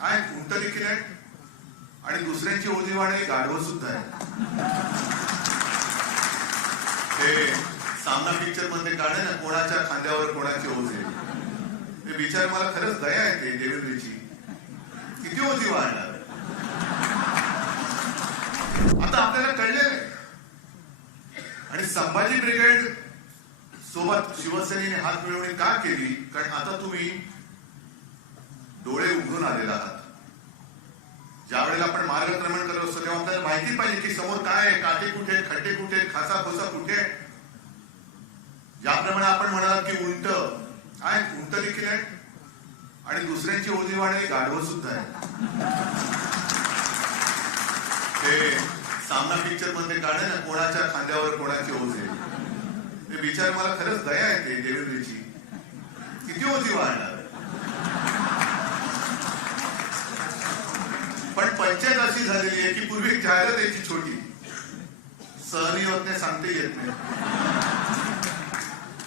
काय उंट देखील आहे आणि दुसऱ्यांची ओझीवाणी गाढव सुद्धा आहे. ते सामना पिक्चरमध्ये काढे ना कोणाच्या खांद्यावर कोणाची ओझे ते विचार मला खरंच दया येते देवेंद्रची किती ओझी वाढणार? आता आपल्याला कळले आणि संभाजी ब्रिगेड सोबत शिवसेनेने हात मिळवणी का केली? कारण आता तुम्ही डोळे उघडून आलेला आहात ज्या वेळेला आपण मार्गक्रमण करत असतो तेव्हा आपल्याला माहिती पाहिजे की समोर काय आहे काटे कुठे आहेत, खड्डे कुठे आहेत, खासा खोसा कुठे आहे. ज्याप्रमाणे आपण म्हणालात की उंट आहे? उंट देखील आहे. आणि दुसऱ्यांची ओझी वाढली गाढव सुद्धा आहे. ते सामना पिक्चरमध्ये गाणं ना कोणाच्या खांद्यावर कोणाचे ओझे ते विचार मला खरंच दया येते देवेंद्रची किती ओझी वाढणार अशी झालेली आहे की पूर्वी एक जाहिरात यायची छोटी. सहनी होत नाही सांगते येत नाही.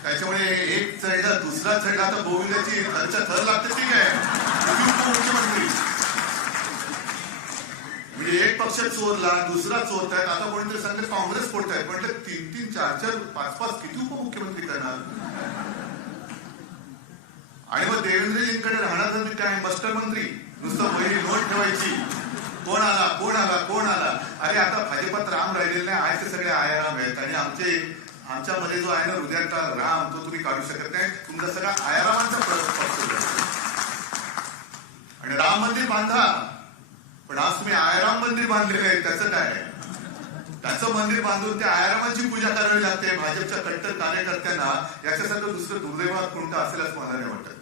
त्याच्यामुळे एक चढला दुसरा चढला तर गोविंदाची थरच्या थर लागते ठीक आहे. उपमुख्यमंत्री. म्हणजे एक पक्ष चोरला दुसरा चोरतायत. आता कोणीतरी सांगते काँग्रेस फोडतायत म्हटलं तीन तीन चार चार पाच पाच किती उपमुख्यमंत्री करणार? आणि मग देवेंद्रजींकडे राहणार काय मास्टर मंत्री? नुसतं बहिणी नोट ठेवायची. अरे आता भाजपात राम राहिलेले नाही आहे सगळे आयाराम आहेत. आणि आमचे आमच्यामध्ये जो आहे ना हृदयाचा राम तो तुम्ही काढू शकत नाही. तुमचा सगळा आयारामांचा प्रश्न पक्ष आणि राम मंदिर बांधा. पण आज तुम्ही आयाराम मंदिर बांधलेले आहे त्याचं काय त्याचं मंदिर बांधून त्या आयारामाची पूजा करावी लागते. भाजपच्या कट्टर कार्यकर्त्यांना याच्यासारखं दुसरं दुर्दैवात कोणतं असेल असं मला नाही वाटत.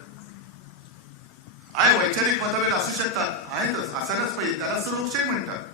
आहे वैचारिक मतभेद असू शकतात. आहेतच. असायलाच पाहिजे. त्याला सर्वक्षय म्हणतात.